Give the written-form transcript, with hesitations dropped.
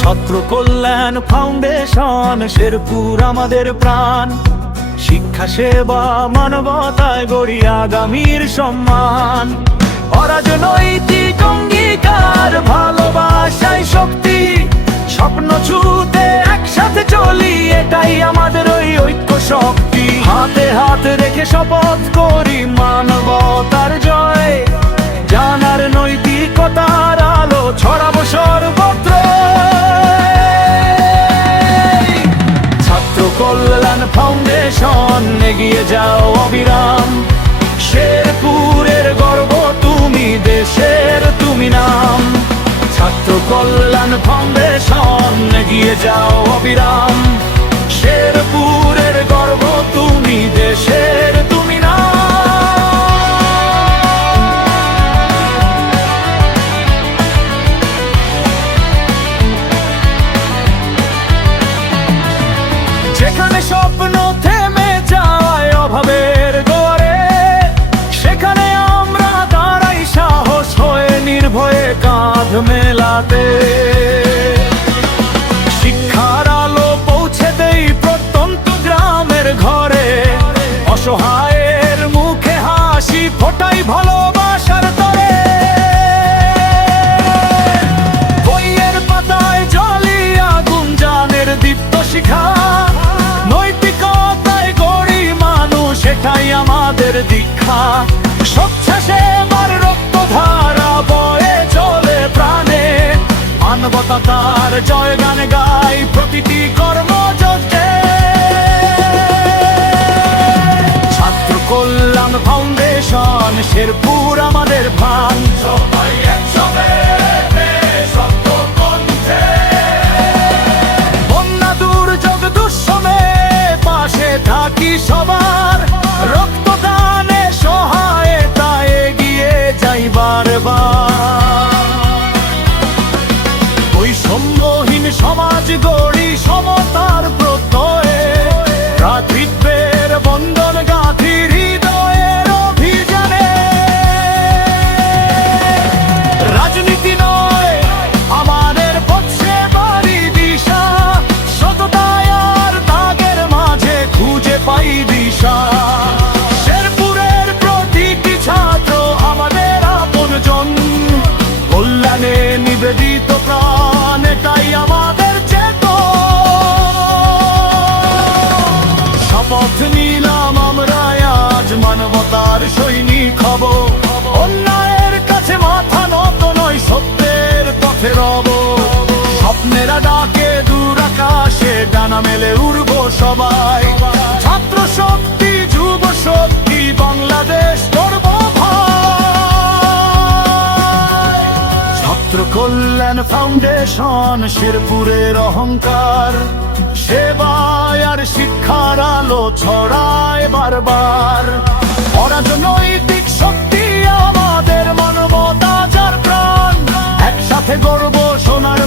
ছাত্র কল্যাণ ফাউন্ডেশন শেরপুর আমাদের প্রাণ, শিক্ষা সেবা মানবতায় গড়ি আগামীর সম্মান। অরাজনৈতিক অঙ্গীকার ভালোবাসায় শক্তি, স্বপ্ন ছুতে একসাথে চলি, এটাই আমাদের ওই ঐক্য শক্তি। হাতে হাত রেখে শপথ করি মানবতার জয়, জানার নৈতিকতার আলো ছড়াবো সর্বত্র। ছাত্র কল্যাণ ফাউন্ডেশন এগিয়ে যাও অবিরাম, শেরপুরের গর্ব তুমি, দেশের তুমি নাম। ছাত্র কল্যাণ ফাউন্ডেশন এগিয়ে যাও অবিরাম, শেরপুরের গর্ব তুমি, দেশের তুমি নাম। যেখানে স্বপ্ন থেমে যায় অভাবের দুয়ারে, সেখানে আমরা দাঁড়াই সাহস হয়ে নির্ভয়ে কাঁধ মেলাতে। শিক্ষার আলো পৌঁছে দেই প্রত্যন্ত গ্রামের ঘরে, অসহায়ের মুখে হাসি ফোটাই ভালোবাসার তরে। বইয়ের পাতায় জ্বলি আগুন জানের দীপ্ত শিখা, নৈতিকতায় গড়ি মানুষ, এটাই আমাদের দীক্ষা। স্বচ্ছাসেবার রক্তধারা বয়ে চলে প্রাণে, মানবতার জয় গান গাই প্রতিটি কর্মযজ্ঞে। ছাত্র কল্যাণ ফাউন্ডেশন শেরপুর আমাদের প্রাণ, সবাই একসাথে শব্দ কণ্ঠে। বন্যা দুর্যোগ দুঃসমে পাশে থাকি সবার, রক্তদানে সহায়তা এগিয়ে যাই বারবার। বৈষম্যহীন সমাজ গড়ি সমতার প্রত্যয়ে, ভ্রাতৃত্বের বন্ধন গাঁথি হৃদয়ের অভিযানে। রাজনীতি নয় আমাদের পথে বাড়ি দিশা, সততায় আর ত্যাগের মাঝে খুঁজে পাই দিশা। শেরপুরের প্রতিটি ছাত্র আমাদের আপনজন, কল্যাণে নিবেদিত প্রাণ, এটাই আমাদের চেতনা। শপথ নিলাম আমরা আজ মানবতার সৈনিক হব, অন্যায়ের কাছে মাথা নত নয়, সত্যের পথে রব। স্বপ্নেরা ডাকে দূর আকাশে, ডানা মেলে উড়ব সবাই। ছাত্র শক্তি, যুব শক্তি, বাংলাদেশ গর্ব ভাই। ছাত্র কল্যাণ ফাউন্ডেশন শেরপুরের অহংকার, সেবায় আর শিক্ষার আলো ছড়ায় বারবার। অরাজনৈতিক শক্তি আমাদের মানবতা যার প্রাণ, একসাথে গর্ব সোনার